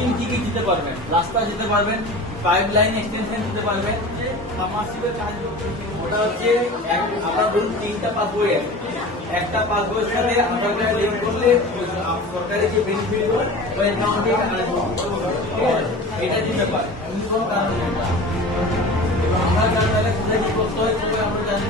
Scheme কি কি দিতে পারবেন, রাস্তা দিতে পারবেন, পাইপ লাইন এক্সটেনশন দিতে পারবেন, সাবমার্সিবল কাজ ওটা হচ্ছে আপনার ধরুন 3টা পাসবই আছে, একটা পাসবইয়ের সাথে আধার কার্ড লিঙ্ক করলে সরকারি যে বেনিফিট ওই অ্যাকাউন্টে এটা দিতে পারে। কোনো কারণ নেই। আমরা জানলে কোথায় কি করতে হয় আমরা জানি।